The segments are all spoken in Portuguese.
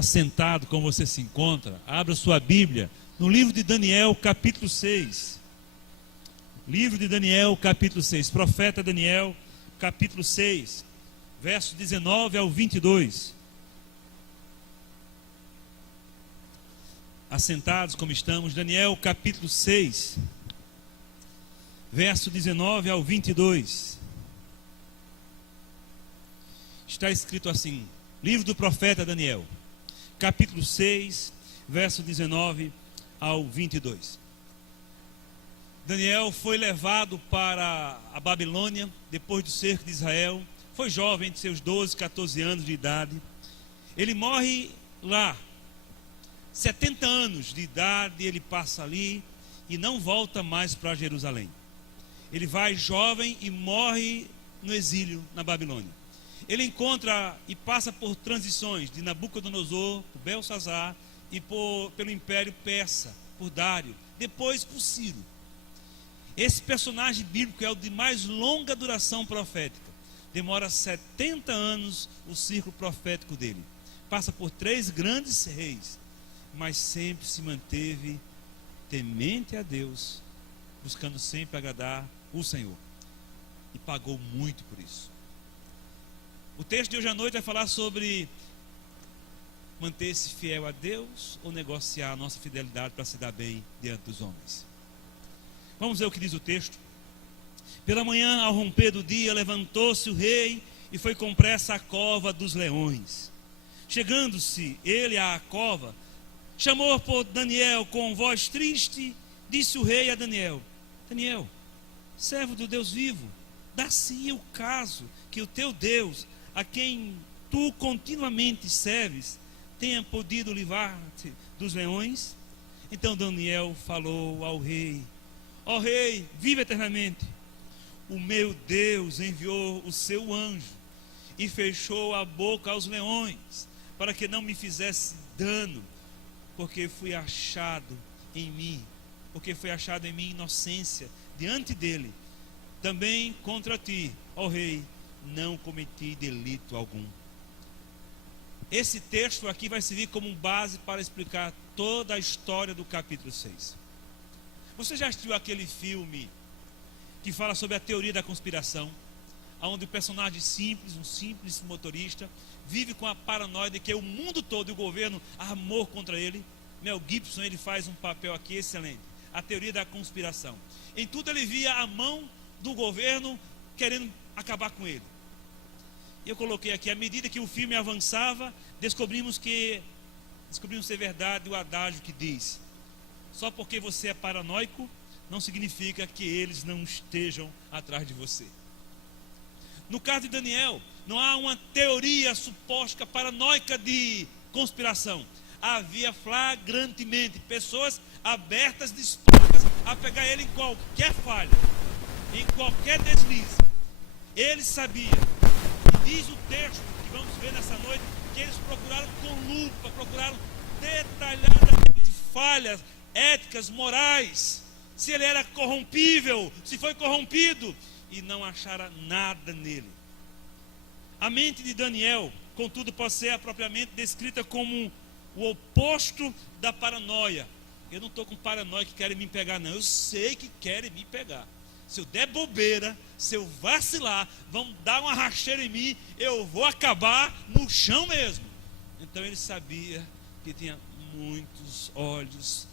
assentado como você se encontra, abra sua Bíblia no livro de Daniel, capítulo 6. Livro de Daniel, capítulo 6. Profeta Daniel, capítulo 6, versos 19 ao 22. Assentados como estamos, Daniel, capítulo 6, verso 19 ao 22. Está escrito assim, livro do profeta Daniel, capítulo 6, verso 19 ao 22. Daniel foi levado para a Babilônia, depois do cerco de Israel. Foi jovem, entre seus 12 e 14 anos de idade. Ele morre lá, 70 anos de idade, ele passa ali e não volta mais para Jerusalém. Ele vai jovem e morre no exílio na Babilônia. Ele encontra e passa por transições de Nabucodonosor, por Belsazar e pelo Império Persa, por Dário, depois por Ciro. Esse personagem bíblico é o de mais longa duração profética. Demora 70 anos o ciclo profético dele. Passa por 3 grandes reis, mas sempre se manteve temente a Deus, buscando sempre agradar o Senhor. E pagou muito por isso. O texto de hoje à noite vai falar sobre manter-se fiel a Deus ou negociar a nossa fidelidade para se dar bem diante dos homens. Vamos ver o que diz o texto. Pela manhã, ao romper do dia, levantou-se o rei e foi com pressa à cova dos leões. Chegando-se ele à cova, chamou por Daniel com voz triste, disse o rei a Daniel: Daniel, servo do Deus vivo, dá-se o caso que o teu Deus, a quem tu continuamente serves, tenha podido livrar-te dos leões? Então Daniel falou ao rei: ó rei, vive eternamente. O meu Deus enviou o seu anjo e fechou a boca aos leões, para que não me fizesse dano, porque foi achado em mim inocência diante dele. Também contra ti, ó rei, não cometi delito algum. Esse texto aqui vai servir como base para explicar toda a história do capítulo 6. Você já assistiu aquele filme que fala sobre a teoria da conspiração, onde o personagem simples, um simples motorista, vive com a paranoia de que o mundo todo e o governo armou contra ele? Mel Gibson, ele faz um papel aqui excelente. A teoria da conspiração. Em tudo ele via a mão do governo querendo acabar com ele. E eu coloquei aqui, à medida que o filme avançava, descobrimos ser verdade o adágio que diz: só porque você é paranoico, não significa que eles não estejam atrás de você. No caso de Daniel, não há uma teoria suposta paranoica de conspiração. Havia flagrantemente pessoas abertas, dispostas a pegar ele em qualquer falha, em qualquer deslize. Ele sabia, e diz o texto que vamos ver nessa noite, que eles procuraram com lupa, procuraram detalhadamente falhas éticas, morais, se ele era corrompível, se foi corrompido, e não acharam nada nele. A mente de Daniel, contudo, pode ser propriamente descrita como o oposto da paranoia. Eu não estou com paranoia que querem me pegar, não. Eu sei que querem me pegar. Se eu der bobeira, se eu vacilar, vão dar uma rasteira em mim, eu vou acabar no chão mesmo. Então ele sabia que tinha muitos olhos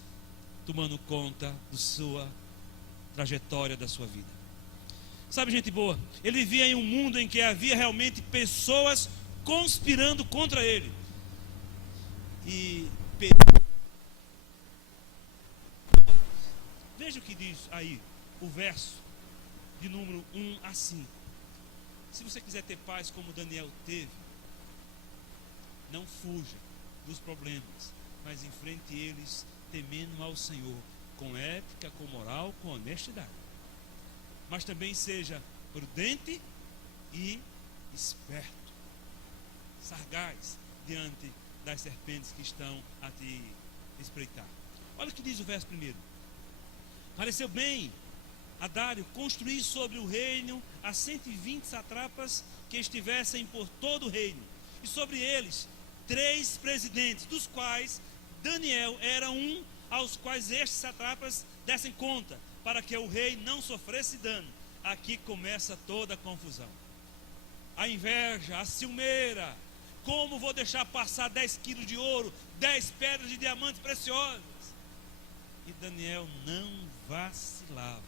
tomando conta da sua trajetória, da sua vida. Sabe, gente boa, ele vivia em um mundo em que havia realmente pessoas conspirando contra ele. E veja o que diz aí o verso de número 1 a 5. Se você quiser ter paz como Daniel teve, não fuja dos problemas, mas enfrente eles temendo ao Senhor, com ética, com moral, com honestidade. Mas também seja prudente e esperto, sagaz diante das serpentes que estão a te espreitar. Olha o que diz o verso 1. Pareceu bem a Dário construir sobre o reino as 120 satrapas que estivessem por todo o reino, e sobre eles 3 presidentes, dos quais Daniel era um aos quais estes satrapas dessem conta, para que o rei não sofresse dano. Aqui começa toda a confusão. A inveja, a ciumeira. Como vou deixar passar 10 quilos de ouro, 10 pedras de diamantes preciosas? E Daniel não vacilava.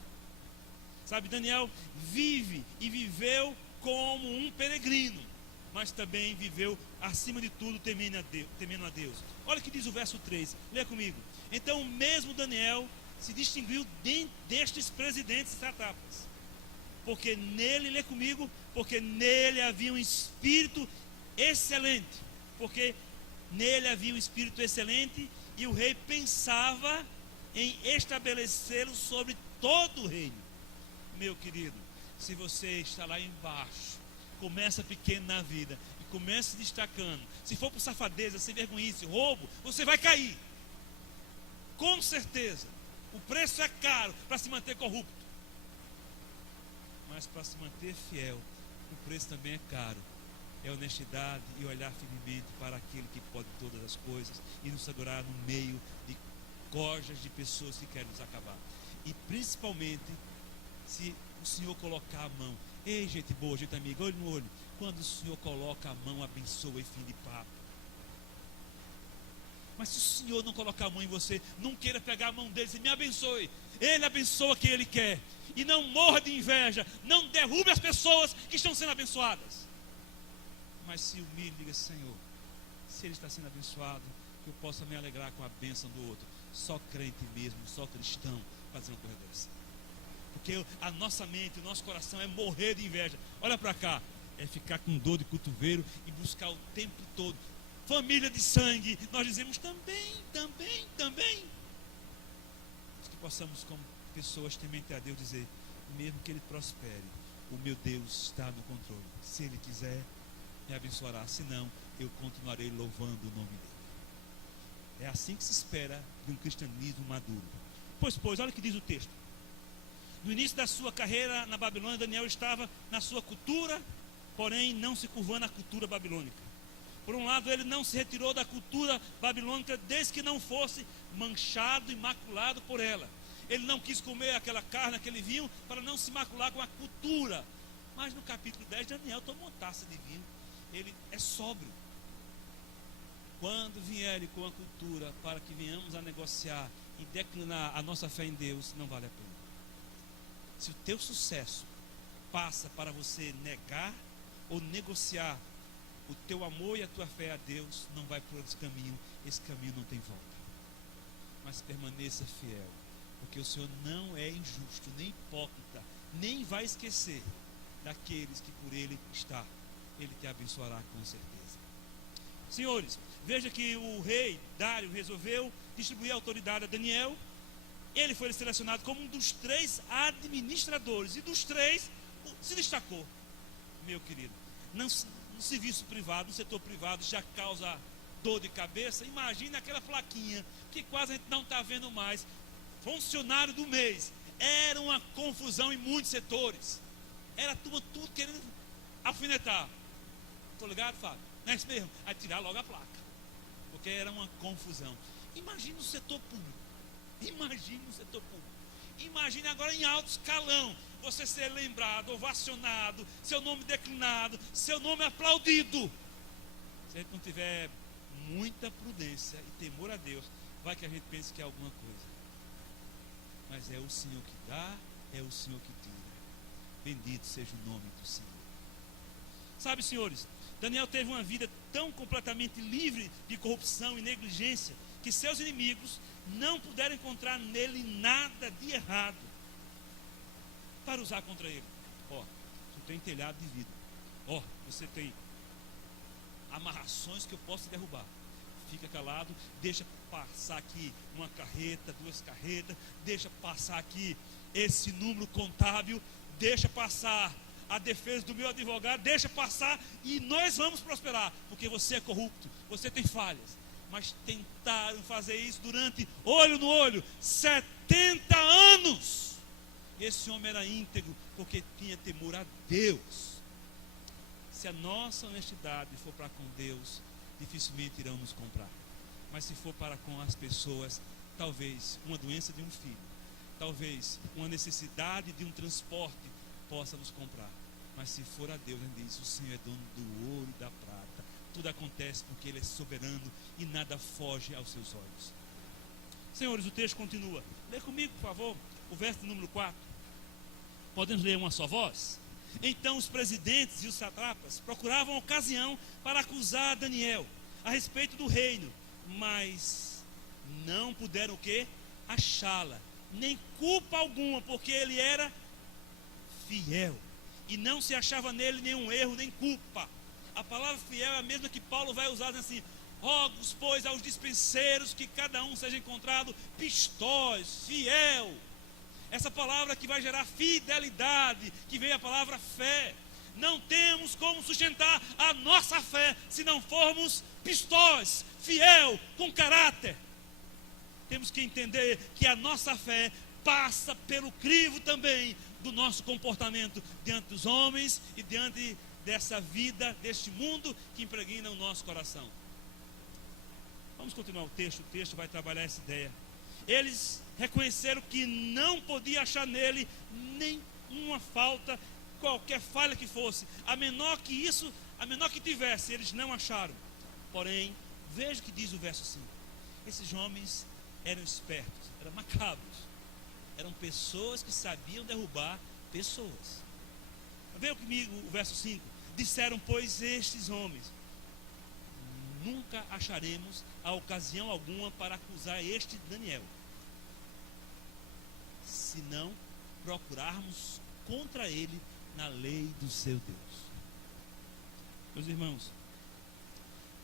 Sabe, Daniel vive e viveu como um peregrino, mas também viveu, acima de tudo, temendo a Deus. Olha o que diz o verso 3, lê comigo. Então, mesmo Daniel se distinguiu destes presidentes e satrapas, porque nele, lê comigo, porque nele havia um espírito excelente, e o rei pensava em estabelecê-lo sobre todo o reino. Meu querido, se você está lá embaixo, começa pequeno na vida e começa se destacando, se for por safadeza, sem vergonhice, roubo, você vai cair, com certeza. O preço é caro para se manter corrupto, mas para se manter fiel, o preço também é caro. É honestidade e olhar firmemente para aquele que pode todas as coisas e nos segurar no meio de corjas de pessoas que querem nos acabar. E principalmente se o Senhor colocar a mão. Ei, gente boa, gente amiga, olho no olho. Quando o Senhor coloca a mão, abençoa e fim de papo. Mas se o Senhor não colocar a mão em você, não queira pegar a mão dele e dizer, me abençoe. Ele abençoa quem ele quer. E não morra de inveja. Não derrube as pessoas que estão sendo abençoadas. Mas se humilhe e diga, Senhor, se ele está sendo abençoado, que eu possa me alegrar com a bênção do outro. Só crente mesmo, só cristão fazendo uma coisa dessa. Porque a nossa mente, o nosso coração é morrer de inveja. Olha para cá, é ficar com dor de cotovelo e buscar o tempo todo. Família de sangue, nós dizemos também. Que possamos, como pessoas temente a Deus, dizer, mesmo que ele prospere, o meu Deus está no controle. Se ele quiser, me abençoará, senão eu continuarei louvando o nome dele. É assim que se espera de um cristianismo maduro. Pois, olha o que diz o texto. No início da sua carreira na Babilônia, Daniel estava na sua cultura, porém não se curvando à cultura babilônica. Por um lado, ele não se retirou da cultura babilônica desde que não fosse manchado e maculado por ela. Ele não quis comer aquela carne, aquele vinho, para não se macular com a cultura. Mas no capítulo 10, Daniel tomou uma taça de vinho. Ele é sóbrio. Quando vierem com a cultura para que venhamos a negociar e declinar a nossa fé em Deus, não vale a pena. Se o teu sucesso passa para você negar ou negociar o teu amor e a tua fé a Deus, não vai por esse caminho não tem volta. Mas permaneça fiel, porque o Senhor não é injusto, nem hipócrita, nem vai esquecer daqueles que por Ele está. Ele te abençoará com certeza. Senhores, veja que o rei Dário resolveu distribuir a autoridade a Daniel. Ele foi selecionado como um dos 3 administradores, e dos 3 se destacou. Meu querido, no serviço privado, no setor privado, já causa dor de cabeça. Imagina aquela plaquinha que quase a gente não está vendo mais. Funcionário do mês. Era uma confusão em muitos setores. Era tudo querendo alfinetar. Estou ligado, Fábio? Não é isso mesmo? Aí tirar logo a placa, porque era uma confusão. Imagina o setor público. Imagine agora em alto escalão você ser lembrado, ovacionado, seu nome declinado, seu nome aplaudido. Se a gente não tiver muita prudência e temor a Deus, vai que a gente pense que é alguma coisa. Mas é o Senhor que dá, é o Senhor que tira. Bendito seja o nome do Senhor. Sabe, senhores, Daniel teve uma vida tão completamente livre de corrupção e negligência que seus inimigos não puderam encontrar nele nada de errado para usar contra ele. Você tem telhado de vidro. Você tem amarrações que eu posso derrubar. Fica calado, deixa passar aqui uma carreta, 2 carretas, deixa passar aqui esse número contábil, deixa passar a defesa do meu advogado, deixa passar e nós vamos prosperar, porque você é corrupto, você tem falhas. Mas tentaram fazer isso durante, olho no olho, 70 anos. Esse homem era íntegro, porque tinha temor a Deus. Se a nossa honestidade for para com Deus, dificilmente irão nos comprar. Mas se for para com as pessoas, talvez uma doença de um filho, talvez uma necessidade de um transporte possa nos comprar. Mas se for a Deus, ele diz: o Senhor é dono do ouro e da prata. Tudo acontece porque Ele é soberano e nada foge aos seus olhos. Senhores, o texto continua. Lê comigo, por favor, o verso número 4. Podemos ler uma só voz? Então os presidentes e os satrapas procuravam ocasião para acusar Daniel a respeito do reino, mas não puderam o quê? Achá-la, nem culpa alguma, porque ele era fiel e não se achava nele nenhum erro, nem culpa. A palavra fiel é a mesma que Paulo vai usar assim: rogo-os, pois, aos dispenseiros que cada um seja encontrado pistóis, fiel. Essa palavra que vai gerar fidelidade, que vem a palavra fé. Não temos como sustentar a nossa fé se não formos pistóis, fiel, com caráter. Temos que entender que a nossa fé passa pelo crivo também do nosso comportamento diante dos homens e diante dessa vida, deste mundo que impregna o nosso coração. Vamos continuar o texto vai trabalhar essa ideia. Eles reconheceram que não podia achar nele nenhuma falta, qualquer falha que fosse, a menor que tivesse, eles não acharam. Porém, veja o que diz o verso 5. Esses homens eram espertos, eram macabros, eram pessoas que sabiam derrubar pessoas. Veja comigo o verso 5. Disseram, pois, estes homens: nunca acharemos a ocasião alguma para acusar este Daniel, se não procurarmos contra ele na lei do seu Deus. Meus irmãos,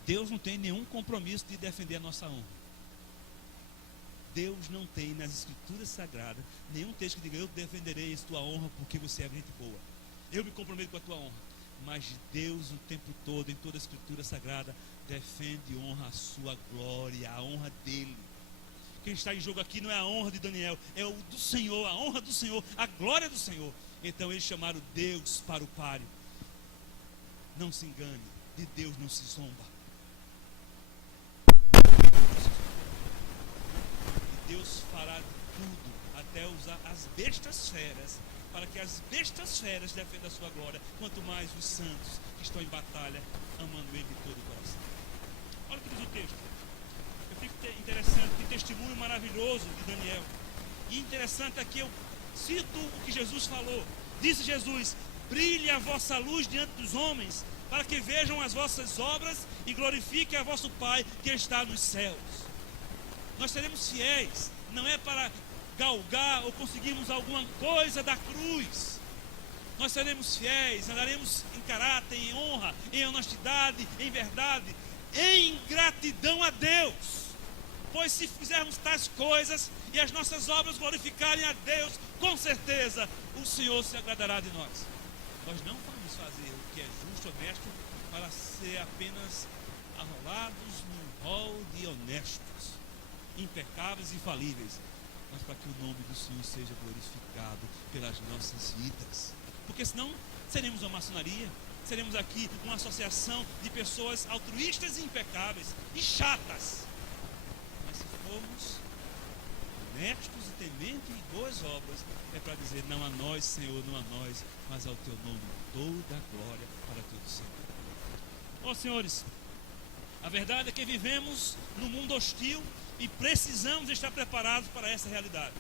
Deus não tem nenhum compromisso de defender a nossa honra. Deus não tem nas escrituras sagradas nenhum texto que diga: eu defenderei a tua honra porque você é gente boa, eu me comprometo com a tua honra. Mas Deus o tempo todo, em toda a escritura sagrada, defende e honra a sua glória, a honra dele. Quem está em jogo aqui não é a honra de Daniel, é o do Senhor, a honra do Senhor, a glória do Senhor. Então eles chamaram Deus para o páreo. Não se engane, de Deus não se zomba. E Deus fará tudo, até usar as bestas feras, para que as bestas feras defendam a sua glória, quanto mais os santos que estão em batalha, amando ele de todo o coração. Olha o que diz o texto. Eu fico interessante, que testemunho maravilhoso de Daniel. E interessante aqui, eu cito o que Jesus falou. Disse Jesus: brilhe a vossa luz diante dos homens, para que vejam as vossas obras e glorifiquem a vosso Pai que está nos céus. Nós seremos fiéis, não é para galgar ou conseguirmos alguma coisa da cruz. Nós seremos fiéis, andaremos em caráter, em honra, em honestidade, em verdade, em gratidão a Deus. Pois se fizermos tais coisas e as nossas obras glorificarem a Deus, com certeza o Senhor se agradará de nós. Nós não vamos fazer o que é justo, honesto, para ser apenas arrolados num rol de honestos, impecáveis e infalíveis, mas para que o nome do Senhor seja glorificado pelas nossas vidas. Porque senão seremos uma maçonaria, seremos aqui uma associação de pessoas altruístas e impecáveis e chatas. Mas se formos honestos e tementes e boas obras, é para dizer: não a nós, Senhor, não a nós, mas ao teu nome toda a glória para todo sempre. Ó senhores, a verdade é que vivemos num mundo hostil e precisamos estar preparados para essa realidade.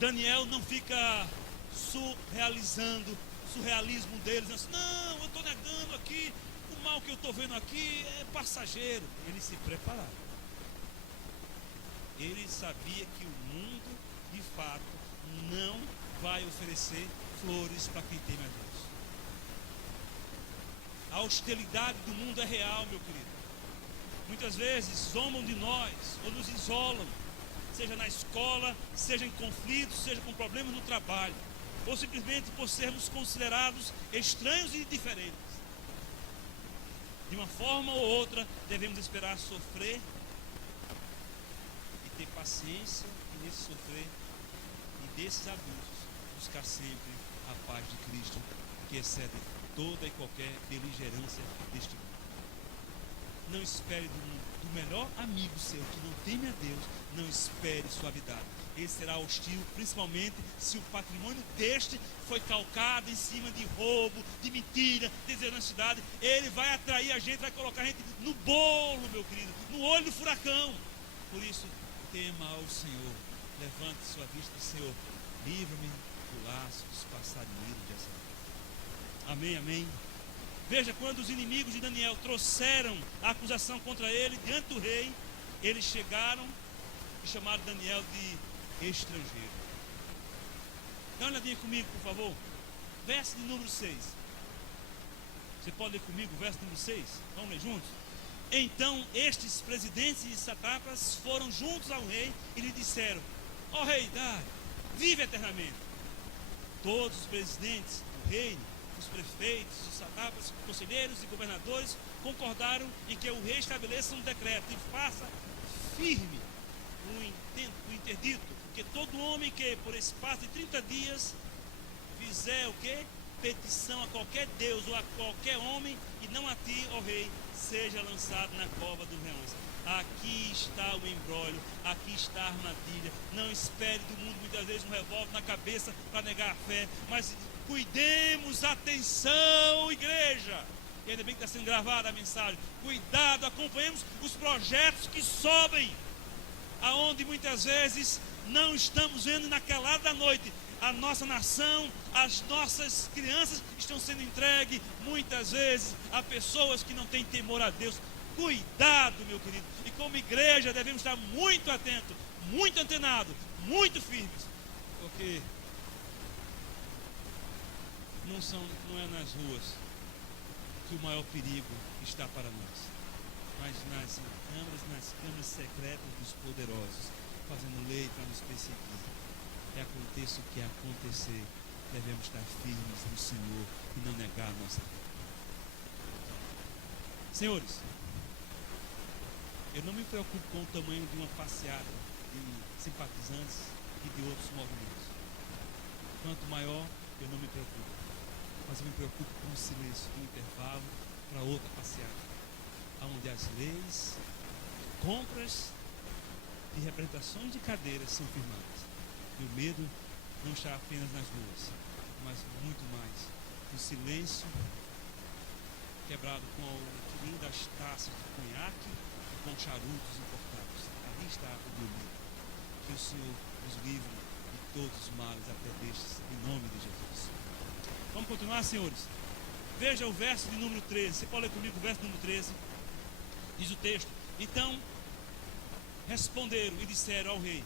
Daniel não fica surrealizando o surrealismo deles, assim: não, eu estou negando aqui, o mal que eu estou vendo aqui é passageiro. Ele se preparava. Ele sabia que o mundo, de fato, não vai oferecer flores para quem teme a Deus. A hostilidade do mundo é real, meu querido. Muitas vezes zombam de nós ou nos isolam, seja na escola, seja em conflitos, seja com problemas no trabalho, ou simplesmente por sermos considerados estranhos e diferentes. De uma forma ou outra, devemos esperar sofrer e ter paciência, e nesse sofrer e desses abusos, buscar sempre a paz de Cristo, que excede toda e qualquer beligerância deste mundo. Não espere do melhor amigo seu que não teme a Deus, não espere suavidade. Ele será hostil, principalmente se o patrimônio deste foi calcado em cima de roubo, de mentira, de desonestidade. Ele vai atrair a gente, vai colocar a gente no bolo, meu querido, no olho do furacão. Por isso, tema ao Senhor. Levante sua vista, Senhor, livra-me do laço dos passarinheiros de Jezabel. Amém, amém. Veja, quando os inimigos de Daniel trouxeram a acusação contra ele diante do rei, eles chegaram e chamaram Daniel de estrangeiro. Dá uma olhadinha comigo, por favor. Verso de número 6. Você pode ler comigo o verso número 6? Vamos ler juntos? Então estes presidentes e sátrapas foram juntos ao rei e lhe disseram: ó rei, vive eternamente. Todos os presidentes do reino, os prefeitos, os sátrapas, conselheiros e governadores concordaram em que o rei estabeleça um decreto e faça firme o interdito, porque todo homem que por espaço de 30 dias fizer o quê? Petição a qualquer Deus ou a qualquer homem e não a ti, ó rei, seja lançado na cova dos leões. Aqui está o embrólio, aqui está a armadilha. Não espere do mundo muitas vezes um revólver na cabeça para negar a fé, mas cuidemos, atenção, igreja. E ainda bem que está sendo gravada a mensagem. Cuidado, acompanhemos os projetos que sobem, aonde muitas vezes não estamos vendo naquela hora da noite. A nossa nação, as nossas crianças estão sendo entregues muitas vezes a pessoas que não têm temor a Deus. Cuidado, meu querido. E como igreja devemos estar muito atentos, muito antenados, muito firmes, porque não é nas ruas que o maior perigo está para nós, mas nas câmaras secretas dos poderosos, fazendo lei para nos perseguir. E aconteça o que acontecer, devemos estar firmes no Senhor e não negar a nossa fé. Senhores, eu não me preocupo com o tamanho de uma passeata de simpatizantes e de outros movimentos. Quanto maior, eu não me preocupo. Mas eu me preocupo com o silêncio do intervalo para outra passeata, onde as leis, compras e representações de cadeiras são firmadas. E o medo não está apenas nas ruas, mas muito mais no silêncio quebrado com o tirinho das taças de conhaque e com charutos importados. Ali está o meu medo. Que o Senhor nos livre de todos os males até destes, em nome de Jesus. Vamos continuar, senhores? Veja o verso de número 13. Você pode ler comigo o verso número 13? Diz o texto: então responderam e disseram ao rei: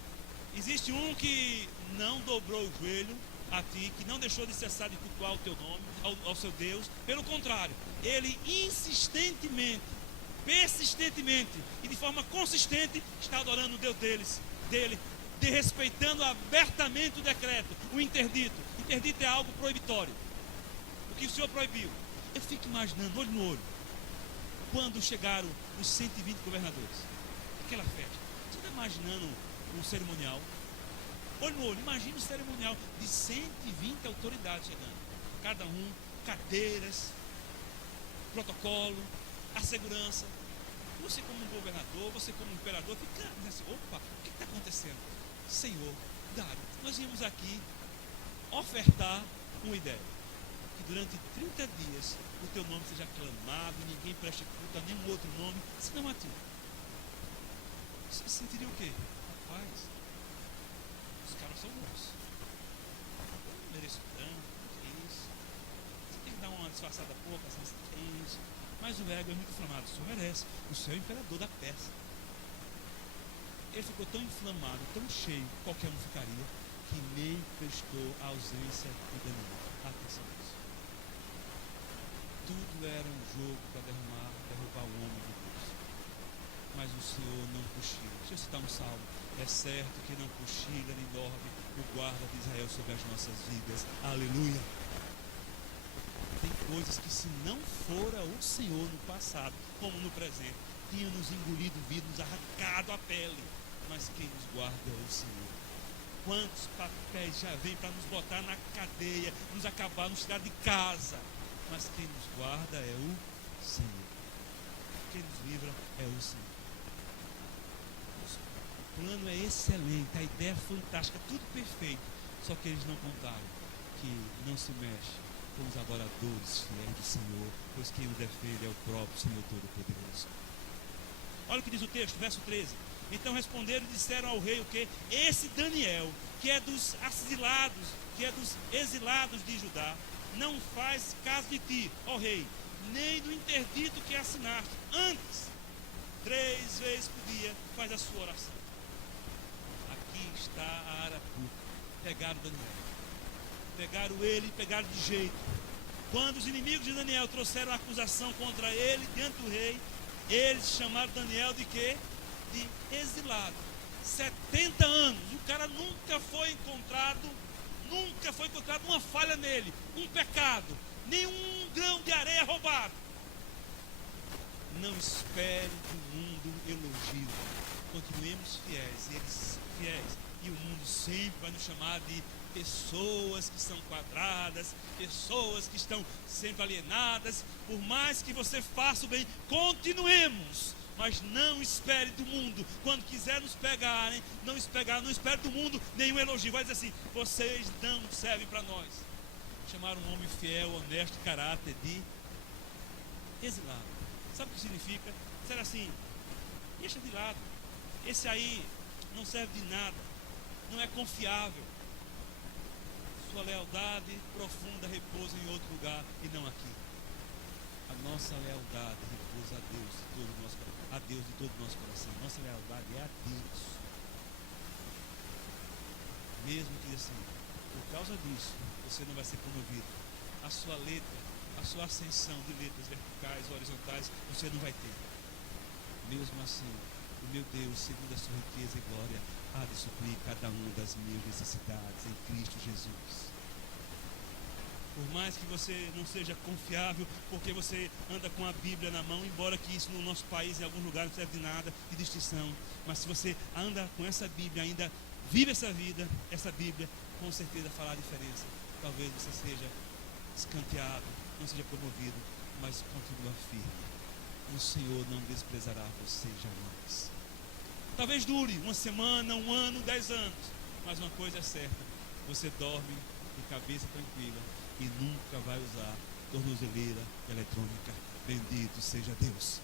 existe um que não dobrou o joelho a ti, que não deixou de cessar de cultuar o teu nome, ao seu Deus. Pelo contrário, ele insistentemente, persistentemente e de forma consistente está adorando o Deus dele, desrespeitando abertamente o decreto, o interdito. Interdito é algo proibitório. O que o Senhor proibiu. Eu fico imaginando, olho no olho, quando chegaram os 120 governadores, aquela festa. Você está imaginando o cerimonial? Olho no olho, imagine o cerimonial de 120 autoridades chegando, cada um, cadeiras, protocolo, a segurança. Você como um governador, você como um imperador, fica assim: opa, o que está acontecendo? Senhor, Dário, nós viemos aqui ofertar uma ideia, que durante 30 dias o teu nome seja aclamado, ninguém preste culto a nenhum outro nome, senão a ti. Você sentiria o quê? Rapaz, os caras são bons. Eu não mereço tanto, que isso. Você tem que dar uma disfarçada pouca, assim, que isso. Mas o ego é muito inflamado. O senhor merece. O senhor é o imperador da Pérsia. Ele ficou tão inflamado, tão cheio, qualquer um ficaria, que nem prestou a ausência de Daniel. Atenção nisso. Tudo era um jogo para derrubar o homem de Deus. Mas o Senhor não cochila. Deixa eu citar um salmo. É certo que não cochila nem dorme o guarda de Israel sobre as nossas vidas. Aleluia. Tem coisas que, se não fora o Senhor no passado, como no presente, tinha nos engolido vida, nos arrancado a pele. Mas quem nos guarda é o Senhor. Quantos papéis já vêm para nos botar na cadeia, nos acabar, nos tirar de casa. Mas quem nos guarda é o Senhor. quem nos livra é o Senhor. O plano é excelente, a ideia é fantástica, tudo perfeito. Só que eles não contaram que não se mexe com os adoradores fiéis do Senhor, pois quem o defende é o próprio Senhor Todo-Poderoso. Olha o que diz o texto, verso 13. Então responderam e disseram ao rei o quê? Esse Daniel, que é dos exilados, que é dos exilados de Judá, não faz caso de ti, ó rei, nem do interdito que assinaste. Antes, 3 vezes por dia, faz a sua oração. Aqui está a arapuca. Pegaram Daniel. Pegaram ele e pegaram de jeito. Quando os inimigos de Daniel trouxeram a acusação contra ele diante do rei, eles chamaram Daniel de quê? De exilado. 70 anos. O cara nunca foi encontrado uma falha nele, um pecado, nenhum grão de areia roubado. Não espere do mundo elogio. Continuemos fiéis, eles fiéis. E o mundo sempre vai nos chamar de pessoas que são quadradas, pessoas que estão sempre alienadas. Por mais que você faça o bem, continuemos. Mas não espere do mundo. Quando quiser nos pegarem, não espere do mundo nenhum elogio. Vai dizer assim: vocês não servem para nós. Chamaram um homem fiel, honesto, de caráter de exilado. Sabe o que significa? Será assim: deixa de lado. Esse aí não serve de nada. Não é confiável. Sua lealdade profunda repousa em outro lugar e não aqui. A nossa lealdade repousa a Deus de todo o nosso coração. A Deus de todo o nosso coração. Nossa lealdade é a Deus. Mesmo que assim, por causa disso, você não vai ser promovido. A sua letra, a sua ascensão de letras verticais, horizontais, você não vai ter. Mesmo assim, o meu Deus, segundo a sua riqueza e glória, há de suprir cada uma das minhas necessidades em Cristo Jesus. Por mais que você não seja confiável, porque você anda com a Bíblia na mão, embora que isso no nosso país, em alguns lugares, não serve de nada, de distinção. Mas se você anda com essa Bíblia, ainda vive essa vida, essa Bíblia, com certeza fará a diferença. Talvez você seja escanteado, não seja promovido, mas continua firme. O Senhor não desprezará você jamais. Talvez dure uma semana, um ano, 10 anos, mas uma coisa é certa: você dorme de cabeça tranquila e nunca vai usar tornozeleira eletrônica. Bendito seja Deus.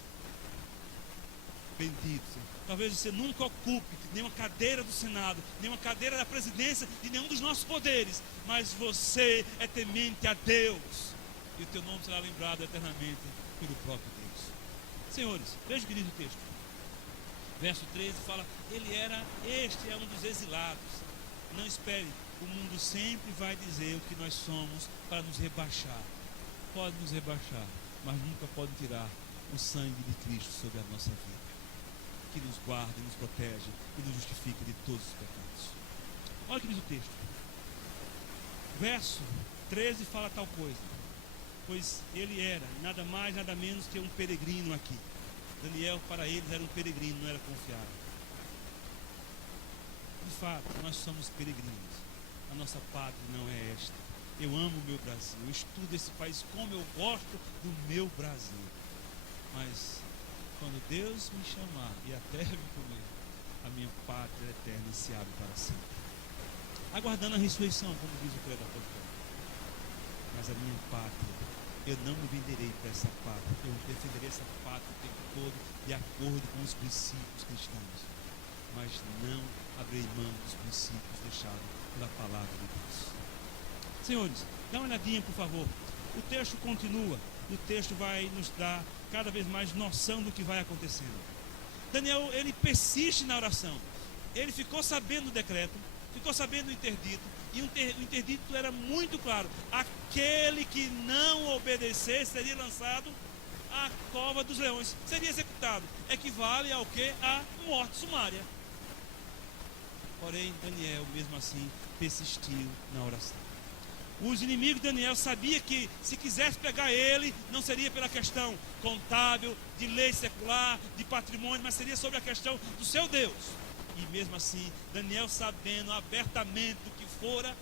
Bendito seja. Talvez você nunca ocupe nenhuma cadeira do Senado, nenhuma cadeira da presidência de nenhum dos nossos poderes, mas você é temente a Deus e o teu nome será lembrado eternamente pelo próprio Deus. Senhores, veja o que diz o texto. Verso 13 fala: este é um dos exilados. Não espere, o mundo sempre vai dizer o que nós somos para nos rebaixar. Pode nos rebaixar, mas nunca pode tirar o sangue de Cristo sobre a nossa vida, que nos guarda, nos protege e nos justifica de todos os pecados. Olha o que diz o texto. Verso 13 fala tal coisa: pois ele era nada mais, nada menos que um peregrino aqui. Daniel, para eles, era um peregrino, não era confiável. De fato, nós somos peregrinos. A nossa pátria não é esta. Eu amo o meu Brasil, eu estudo esse país como eu gosto do meu Brasil. Mas, quando Deus me chamar e a terra me comer, a minha pátria eterna se abre para sempre. Aguardando a ressurreição, como diz o credo apostólico. Mas a minha pátria, eu não me venderei para essa pátria. Eu defenderei essa pátria o tempo todo, de acordo com os princípios cristãos. Mas não abrirei mão dos princípios deixados pela palavra de Deus. Senhores, dá uma olhadinha, por favor. O texto continua. O texto vai nos dar cada vez mais noção do que vai acontecendo. Daniel, ele persiste na oração. Ele ficou sabendo do decreto, ficou sabendo do interdito. E o interdito era muito claro: aquele que não obedecesse seria lançado à cova dos leões, seria executado. Equivale ao que? A morte sumária. Porém, Daniel, mesmo assim, persistiu na oração. Os inimigos de Daniel sabiam que, se quisesse pegar ele, não seria pela questão contábil, de lei secular, de patrimônio, mas seria sobre a questão do seu Deus. E mesmo assim, Daniel, sabendo abertamente o que fora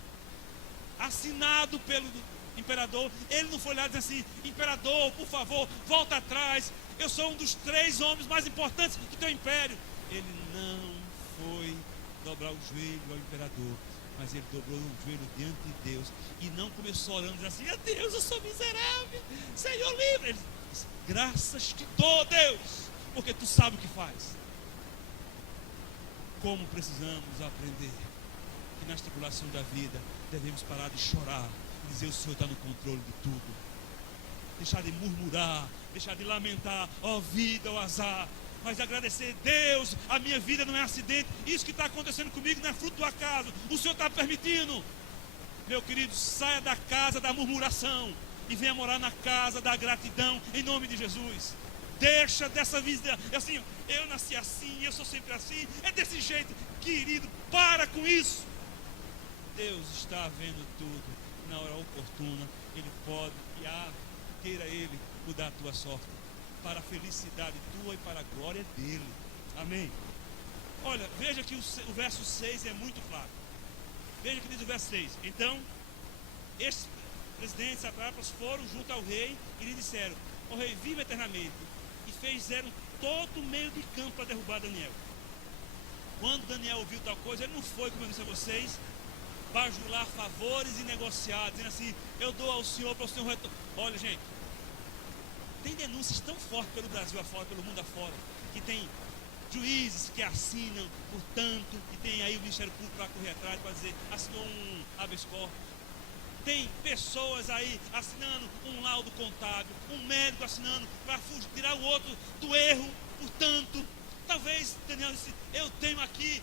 assinado pelo imperador, ele não foi lá dizer assim: imperador, por favor, volta atrás, eu sou um dos 3 homens mais importantes do teu império. Ele não foi dobrar o joelho ao imperador, mas ele dobrou o joelho diante de Deus e não começou orando, dizendo assim: Deus, eu sou miserável, Senhor, livre. Ele disse: graças te dou, Deus, porque tu sabes o que faz. Como precisamos aprender que nas tribulações da vida devemos parar de chorar e dizer: o Senhor está no controle de tudo. Deixar de murmurar, deixar de lamentar, ó vida, ó azar, mas agradecer: Deus, a minha vida não é acidente, isso que está acontecendo comigo não é fruto do acaso, o Senhor está permitindo. Meu querido, saia da casa da murmuração e venha morar na casa da gratidão, em nome de Jesus. Deixa dessa vida, assim, eu nasci assim, eu sou sempre assim, é desse jeito. Querido, para com isso. Deus está vendo tudo, na hora oportuna Ele pode, queira Ele mudar a tua sorte, para a felicidade tua e para a glória dEle. Amém? Olha, veja que o verso 6 é muito claro. Veja que diz o verso 6. Então, estes presidentes, satrapas, foram junto ao rei e lhe disseram: ó rei, viva eternamente. E fizeram todo o meio de campo para derrubar Daniel. Quando Daniel ouviu tal coisa, ele não foi, como eu disse a vocês, bajular favores e negociar, dizendo assim: eu dou ao Senhor para o Senhor retornar. Olha, gente, tem denúncias tão fortes pelo Brasil afora, pelo mundo afora, que tem juízes que assinam por tanto, que tem aí o Ministério Público para correr atrás, para dizer: assinou um habeas corpus. Tem pessoas aí assinando um laudo contábil, um médico assinando para tirar o outro do erro. Portanto, talvez Daniel disse: eu tenho aqui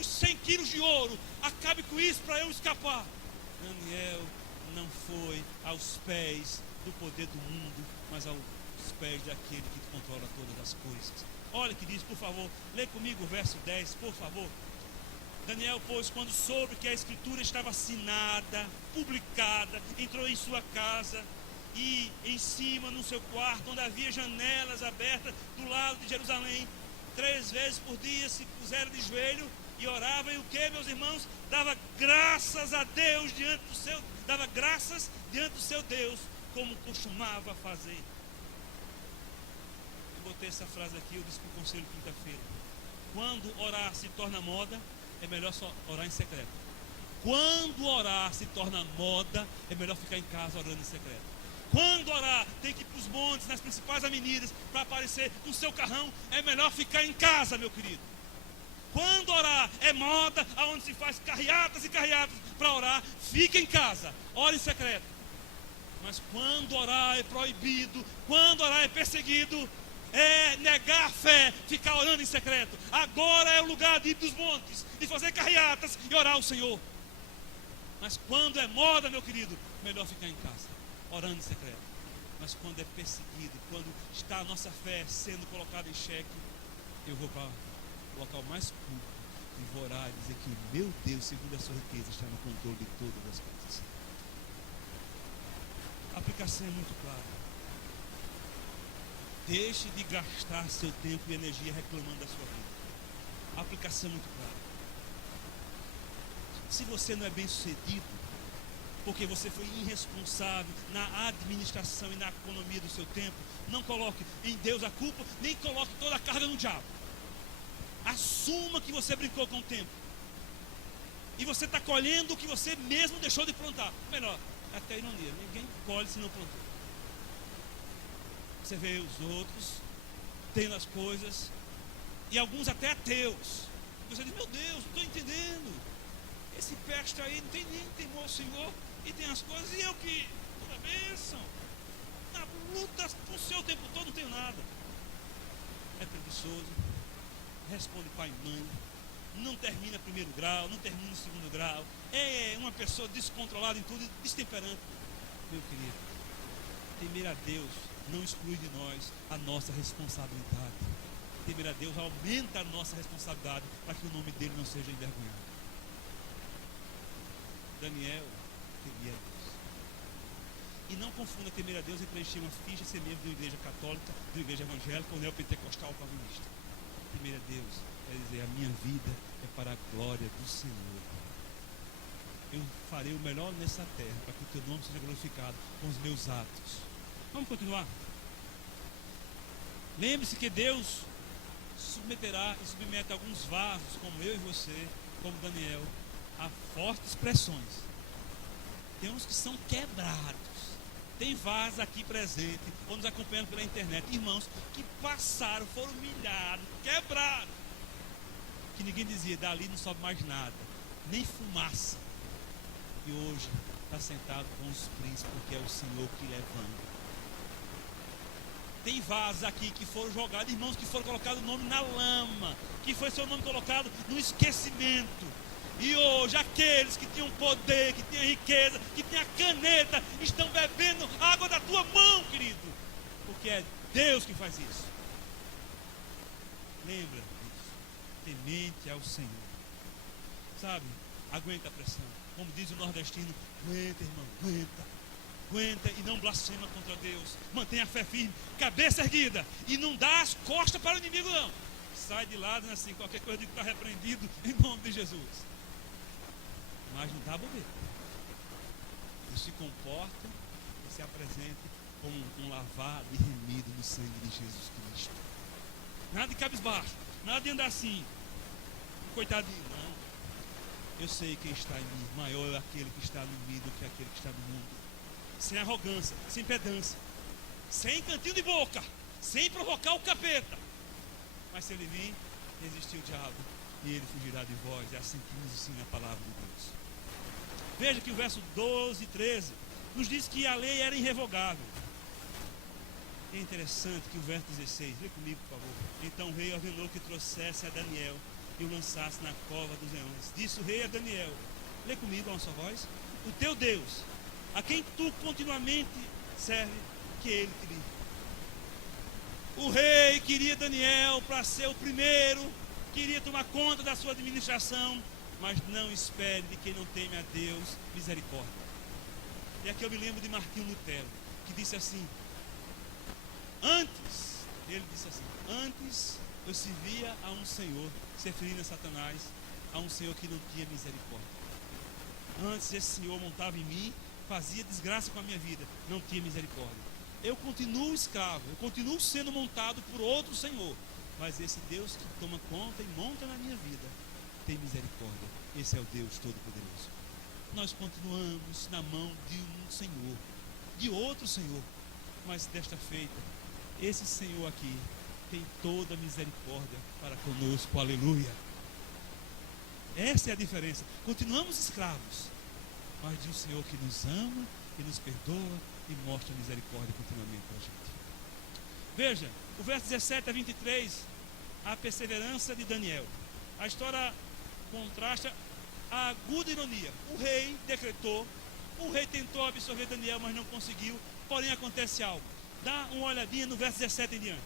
os 100 quilos de ouro, acabe com isso para eu escapar. Daniel não foi aos pés do poder do mundo, mas aos pés daquele que controla todas as coisas. Olha que diz, por favor, lê comigo o verso 10, por favor. Daniel, pois, quando soube que a escritura estava assinada, publicada, entrou em sua casa e em cima, no seu quarto, onde havia janelas abertas do lado de Jerusalém, 3 vezes por dia se puseram de joelho e oravam. E o que, meus irmãos? Dava graças a Deus diante do seu Deus, como costumava fazer. Eu botei essa frase aqui, eu disse para o conselho quinta-feira: quando orar se torna moda, é melhor só orar em secreto. Quando orar se torna moda, é melhor ficar em casa orando em secreto. Quando orar tem que ir para os montes, nas principais avenidas, para aparecer no seu carrão, é melhor ficar em casa, meu querido. Quando orar é moda, aonde se faz carreatas e carreatas para orar, fica em casa, ora em secreto. Mas quando orar é proibido, quando orar é perseguido, é negar a fé, ficar orando em secreto. Agora é o lugar de ir para os montes, de fazer carreatas e orar ao Senhor. Mas quando é moda, meu querido, melhor ficar em casa, orando em secreto. Mas quando é perseguido, quando está a nossa fé sendo colocada em xeque, eu vou para o local mais público e vou orar e dizer que o meu Deus, segundo a sua riqueza, está no controle de todas as coisas. A aplicação é muito clara. Deixe de gastar seu tempo e energia reclamando da sua vida. A aplicação é muito clara. Se você não é bem sucedido, porque você foi irresponsável na administração e na economia do seu tempo, não coloque em Deus a culpa, nem coloque toda a carga no diabo. Assuma que você brincou com o tempo. E você está colhendo o que você mesmo deixou de plantar. Melhor, até ironia, ninguém colhe se não plantou. Você vê os outros tendo as coisas, e alguns até ateus. Você diz: meu Deus, não estou entendendo. Esse peste aí não tem nem temor ao Senhor, e tem as coisas, e eu que toda a bênção, na luta o seu tempo todo, não tenho nada. É preguiçoso, responde pai e mãe, não termina primeiro grau, não termina o segundo grau, é uma pessoa descontrolada em tudo, destemperante. Meu querido, temer a Deus não exclui de nós a nossa responsabilidade. Temer a Deus aumenta a nossa responsabilidade para que o nome dele não seja envergonhado. Daniel temia a Deus. E não confunda temer a Deus e preencher uma ficha e ser membro de uma igreja católica, de uma igreja evangélica ou neopentecostal calvinista. Temer a Deus é dizer: a minha vida é para a glória do Senhor. Eu farei o melhor nessa terra para que o teu nome seja glorificado com os meus atos. Vamos continuar? Lembre-se que Deus submeterá e submete alguns vasos, como eu e você, como Daniel, a fortes pressões. Tem uns que são quebrados. Tem vasos aqui presentes, ou nos acompanhando pela internet, irmãos que passaram, foram humilhados, quebrados, que ninguém dizia, dali não sobe mais nada, nem fumaça. E hoje está sentado com os príncipes, porque é o Senhor que levanta. Tem vasos aqui que foram jogados, irmãos que foram colocados o nome na lama, que foi seu nome colocado no esquecimento. E hoje aqueles que tinham poder, que tinham riqueza, que tinham a caneta, estão bebendo água da tua mão, querido. Porque é Deus que faz isso. Lembra disso. Temente ao Senhor. Sabe? Aguenta a pressão. Como diz o nordestino, aguenta, irmão, aguenta. Aguenta e não blasfema contra Deus. Mantenha a fé firme, cabeça erguida. E não dá as costas para o inimigo, não. Sai de lado, assim, qualquer coisa de que está repreendido em nome de Jesus. Mas não dá bobeira. Ele se comporta e se apresenta como um lavado e remido no sangue de Jesus Cristo. Nada de cabisbaixo, nada de andar assim, coitadinho, não. Eu sei quem está em mim, maior é aquele que está no mim do que aquele que está no mundo. Sem arrogância, sem pedância, sem cantinho de boca, sem provocar o capeta. Mas se ele vir, resistir o diabo e ele fugirá de vós. É assim que nos ensina a palavra de Deus. Veja que o verso 12 e 13 nos diz que a lei era irrevogável. É interessante que o verso 16, lê comigo por favor. Então o rei ordenou que trouxesse a Daniel e o lançasse na cova dos leões. Disse o rei a Daniel, lê comigo a uma só voz: o teu Deus, a quem tu continuamente serve, que ele te livre. O rei queria Daniel para ser o primeiro, queria tomar conta da sua administração, mas não espere de quem não teme a Deus misericórdia. E aqui eu me lembro de Martinho Lutero, que disse assim, antes eu servia a um Senhor, se referindo a Satanás, a um Senhor que não tinha misericórdia. Antes esse Senhor montava em mim, fazia desgraça com a minha vida, não tinha misericórdia. Eu continuo escravo, eu continuo sendo montado por outro Senhor, mas esse Deus que toma conta e monta na minha vida tem misericórdia. Esse é o Deus Todo-Poderoso. Nós continuamos na mão de um Senhor, de outro Senhor, mas desta feita, esse Senhor aqui tem toda a misericórdia para conosco, aleluia. Essa é a diferença. Continuamos escravos, mas de um Senhor que nos ama e nos perdoa e mostra misericórdia continuamente para a gente. Veja, o verso 17 a 23, a perseverança de Daniel. A história contrasta a aguda ironia. O rei decretou, o rei tentou absorver Daniel, mas não conseguiu. Porém acontece algo. Dá uma olhadinha no verso 17 em diante.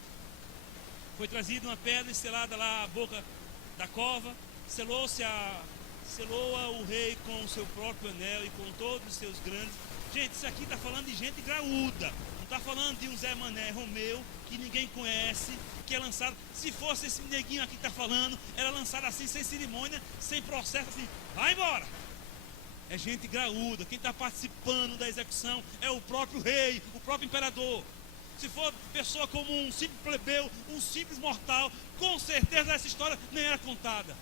Foi trazida uma pedra e selada lá a boca da cova. Selou-a o rei com o seu próprio anel e com todos os seus grandes. Gente, isso aqui está falando de gente graúda. Não está falando de um Zé Mané Romeu que ninguém conhece, que é lançado. Se fosse esse neguinho aqui que está falando, era lançado assim, sem cerimônia, sem processo, assim, vai embora. É gente graúda. Quem está participando da execução é o próprio rei, o próprio imperador. Se for pessoa comum, um simples plebeu, um simples mortal, com certeza essa história nem era contada.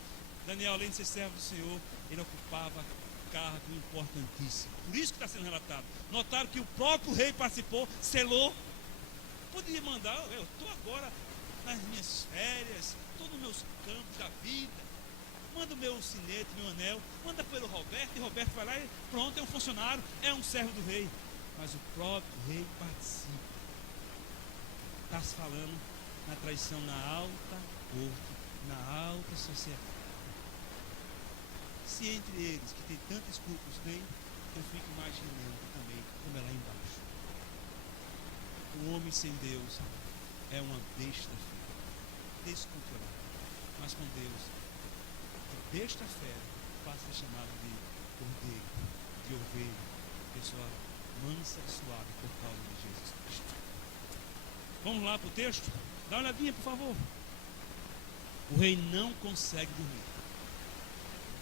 Daniel, além de ser servo do Senhor, ele ocupava cargo importantíssimo. Por isso que está sendo relatado. Notaram que o próprio rei participou, selou. Poderia mandar, eu estou agora nas minhas férias, estou nos meus campos da vida. Manda o meu sinete, meu anel, manda pelo Roberto, e Roberto vai lá e pronto, é um funcionário, é um servo do rei. Mas o próprio rei participa. Está se falando na traição na alta corte, na alta sociedade. Se entre eles, que tem tantos escrúpulos, tem, eu fico imaginando também como é lá embaixo. O homem sem Deus é uma besta fera, descontrolada. Mas com Deus, de besta fera passa a ser chamado de cordeiro, de ovelha, pessoa mansa e suave por causa de Jesus Cristo. Vamos lá para o texto? Dá uma olhadinha, por favor. O rei não consegue dormir.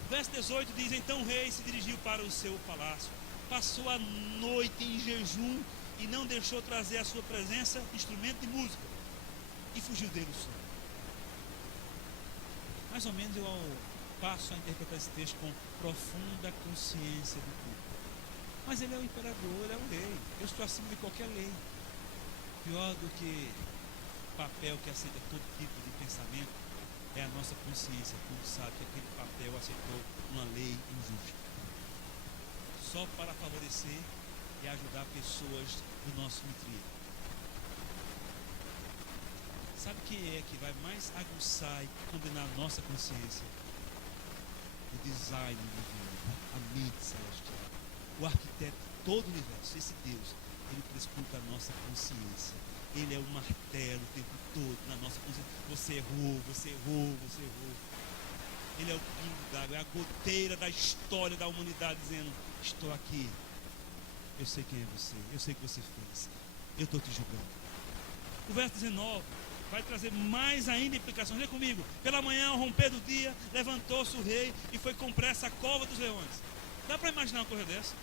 Verso 18 diz, então o rei se dirigiu para o seu palácio, passou a noite em jejum e não deixou trazer à sua presença instrumento de música. e fugiu dele o sono. Mais ou menos eu passo a interpretar esse texto com profunda consciência do culto. Mas ele é o imperador, ele é o rei. Eu estou acima de qualquer lei. Pior do que papel que aceita todo tipo de pensamento é a nossa consciência, quando sabe que aquele papel aceitou uma lei injusta, só para favorecer e ajudar pessoas do nosso meio. Sabe quem é que vai mais aguçar e condenar a nossa consciência? O design divino, a mente celestial, o arquiteto de todo o universo, esse Deus, ele prescruta a nossa consciência. Ele é o martelo o tempo todo na nossa consciência. Você errou, você errou, você errou. Ele é o pingo d'água, é a goteira da história da humanidade dizendo: estou aqui, eu sei quem é você, eu sei o que você fez, eu estou te julgando. O verso 19 vai trazer mais ainda implicações. Lê comigo. Pela manhã, ao romper do dia, levantou-se o rei e foi com pressa à cova dos leões. Dá para imaginar uma coisa dessa?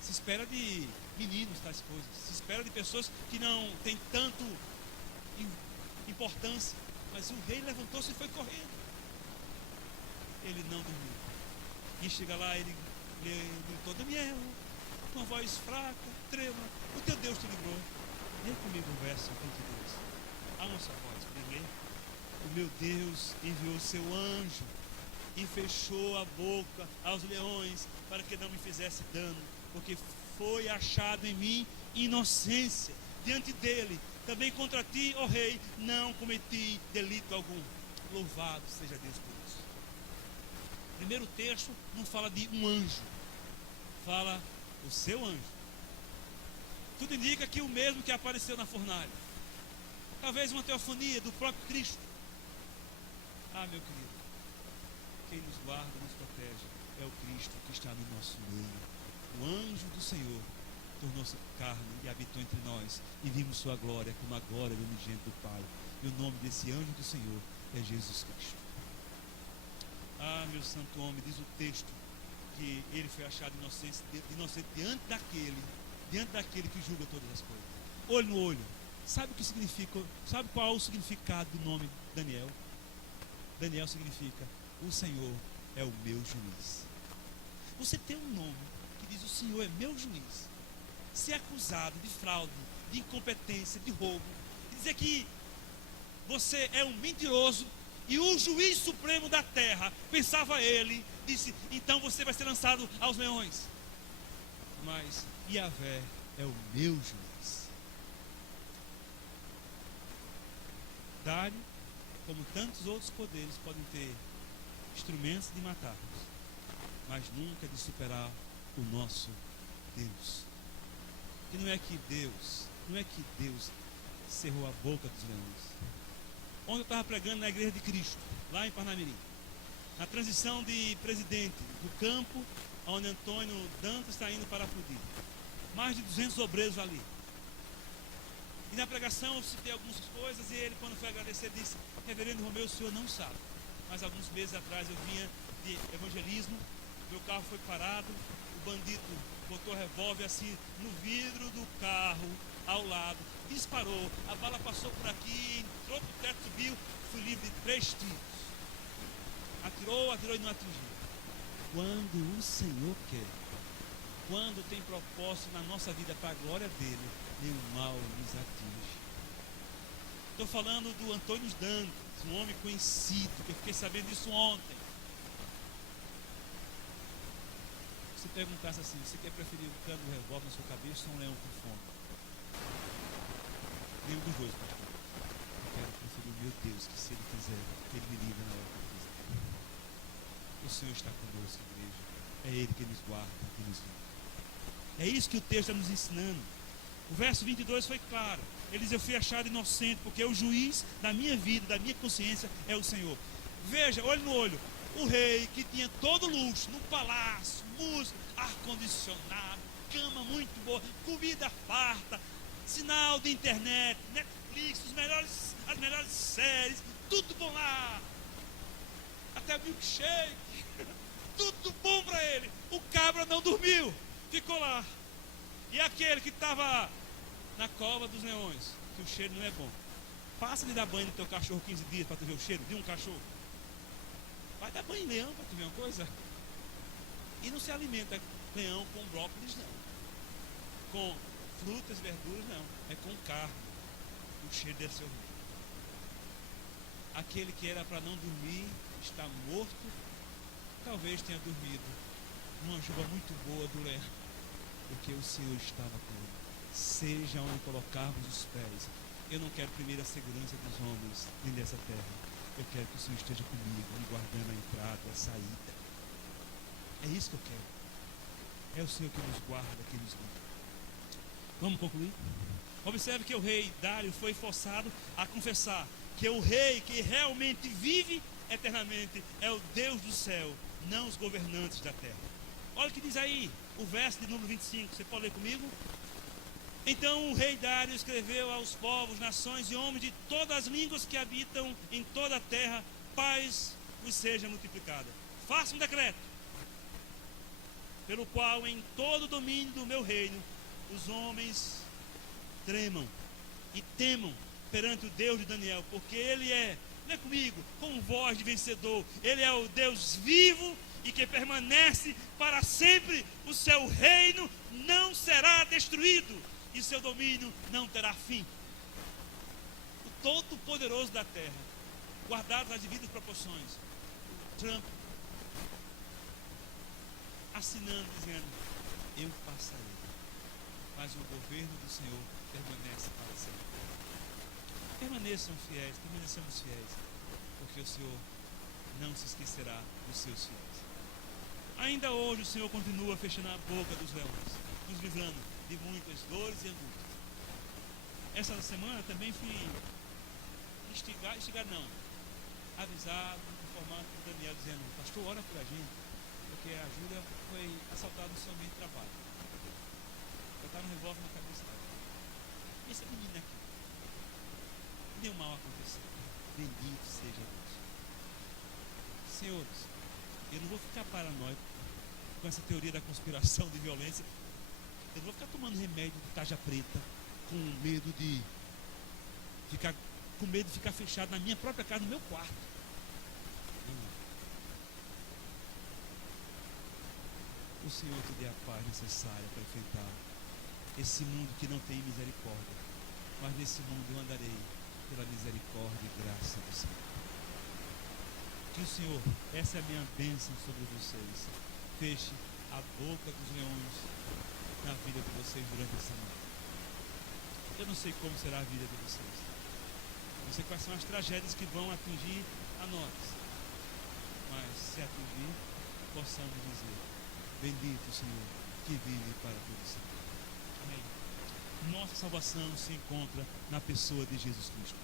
Se espera de meninos tais coisas. Se espera de pessoas que não têm tanto importância. Mas o rei levantou-se e foi correndo. Ele não dormiu. E chega lá, ele gritou: Daniel, com uma voz fraca, trêmula, o teu Deus te livrou. Lê comigo o verso 22. A nossa voz, para ler. O meu Deus enviou seu anjo e fechou a boca aos leões para que não me fizesse dano, porque foi achado em mim inocência diante dele. Também contra ti, ó rei, não cometi delito algum. Louvado seja Deus por isso. Primeiro texto não fala de um anjo, fala o seu anjo. Tudo indica que o mesmo que apareceu na fornalha. Talvez uma teofania do próprio Cristo. Ah, meu querido, quem nos guarda, nos protege, é o Cristo que está no nosso meio. O anjo do Senhor tornou-se carne e habitou entre nós, e vimos sua glória como a glória do unigênito do Pai. E o nome desse anjo do Senhor é Jesus Cristo. Ah, meu santo homem, diz o texto que ele foi achado inocente diante daquele que julga todas as coisas. Olho no olho. Sabe o que significa? Sabe qual é o significado do nome Daniel? Daniel significa: o Senhor é o meu juiz. Você tem um nome que diz: o Senhor é meu juiz. Ser acusado de fraude, de incompetência, de roubo, e dizer que você é um mentiroso, e o juiz supremo da terra, pensava ele, disse: então você vai ser lançado aos leões. Mas Yahvé é o meu juiz. Dário, como tantos outros poderes, podem ter instrumentos de matar-nos, mas nunca de superar o nosso Deus. E não é que Deus cerrou a boca dos leões. Ontem eu estava pregando na igreja de Cristo, lá em Parnamirim, na transição de presidente do campo onde Antônio Dantas está indo para Afrodite. Mais de 200 obreiros ali. E na pregação eu citei algumas coisas, e ele, quando foi agradecer, disse: Reverendo Romeu, o senhor não sabe, mas alguns meses atrás eu vinha de evangelismo, meu carro foi parado, o bandido botou revólver assim no vidro do carro ao lado, disparou, a bala passou por aqui, entrou pro teto, subiu, fui livre de 3 tiros. Atirou e não atingiu. Quando o Senhor quer, quando tem propósito na nossa vida para a glória dele, nenhum mal nos atinge. Estou falando do Antônio Dantas, um homem conhecido, que eu fiquei sabendo disso ontem. Se perguntasse assim: você quer preferir um cano de revólver na sua cabeça ou um leão com fome? Nenhum dos dois, pastor. Eu quero preferir o meu Deus, que se ele quiser, ele me livra na hora que ele quiser. O Senhor está conosco, igreja. É ele que nos guarda e nos livra. É isso que o texto está nos ensinando. O verso 22 foi claro. Ele diz: eu fui achado inocente, porque o juiz da minha vida, da minha consciência, é o Senhor. Veja, olho no olho. O rei, que tinha todo luxo, no palácio, música, ar-condicionado, cama muito boa, comida farta, sinal de internet, Netflix, as melhores séries, tudo bom lá. Até milkshake, tudo bom para ele. O cabra não dormiu, ficou lá. E aquele que estava na cova dos leões, que o cheiro não é bom, Passa de dar banho no teu cachorro 15 dias para tu ver o cheiro de um cachorro. Vai dar banho em leão para tu ver uma coisa. E não se alimenta leão com brócolis, não. Com frutas, verduras, não. É com carne. O cheiro deve ser horrível. Aquele que era para não dormir está morto. Talvez tenha dormido numa chuva muito boa do leão, porque o Senhor estava com ele. Seja onde colocarmos os pés. Eu não quero primeiro a segurança dos homens nem dessa terra. Eu quero que o Senhor esteja comigo, me guardando a entrada e a saída. É isso que eu quero. É o Senhor que nos guarda, que nos guarda. Vamos concluir? Observe que o rei Dário foi forçado a confessar que o rei que realmente vive eternamente é o Deus do céu, não os governantes da terra. Olha o que diz aí, o verso de número 25, você pode ler comigo? Então o rei Dário escreveu aos povos, nações e homens de todas as línguas que habitam em toda a terra: paz vos seja multiplicada. Faça um decreto, pelo qual em todo o domínio do meu reino os homens tremam e temam perante o Deus de Daniel, porque ele é, lê comigo, com voz de vencedor, ele é o Deus vivo e que permanece para sempre. O seu reino não será destruído e seu domínio não terá fim. O Todo-Poderoso da terra, guardadas as devidas proporções, Trump assinando, dizendo: eu passarei, mas o governo do Senhor permanece para sempre. Permaneçam fiéis, permanecemos fiéis, porque o Senhor não se esquecerá dos seus fiéis. Ainda hoje o Senhor continua fechando a boca dos leões, nos livrando de muitas dores e angústias. Essa semana também fui avisado, informado por Daniel, dizendo: pastor, ora por a gente, porque a Júlia foi assaltada no seu meio de trabalho. Ela está no revólver na cabeça dela. Esse menino aqui, nenhum mal aconteceu. Bendito seja Deus. Senhores, eu não vou ficar paranoico com essa teoria da conspiração de violência. Eu não vou ficar tomando remédio de tarja preta com medo de ficar fechado na minha própria casa, no meu quarto. O Senhor te dê a paz necessária para enfrentar esse mundo que não tem misericórdia, mas nesse mundo eu andarei pela misericórdia e graça do Senhor. Que o Senhor, essa é a minha bênção sobre vocês, feche a boca dos leões na vida de vocês durante essa noite. Eu não sei como será a vida de vocês, não sei quais são as tragédias que vão atingir a nós, mas se atingir, possamos dizer: bendito o Senhor que vive para todo sempre. Amém. Nossa salvação se encontra na pessoa de Jesus Cristo.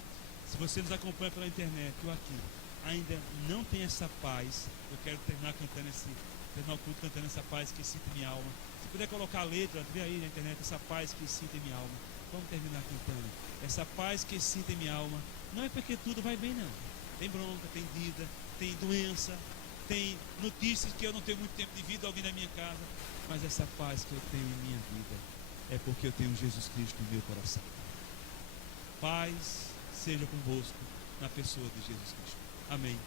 Se você nos acompanha pela internet ou aqui, ainda não tem essa paz, eu quero terminar o culto cantando essa paz que excita minha alma. Se puder colocar a letra, vê aí na internet, essa paz que excita minha alma. Vamos terminar cantando. Essa paz que excita minha alma. Não é porque tudo vai bem, não. Tem bronca, tem dívida, tem doença, tem notícias que eu não tenho muito tempo de vida, alguém na minha casa. Mas essa paz que eu tenho em minha vida é porque eu tenho Jesus Cristo no meu coração. Paz seja convosco na pessoa de Jesus Cristo. Amém.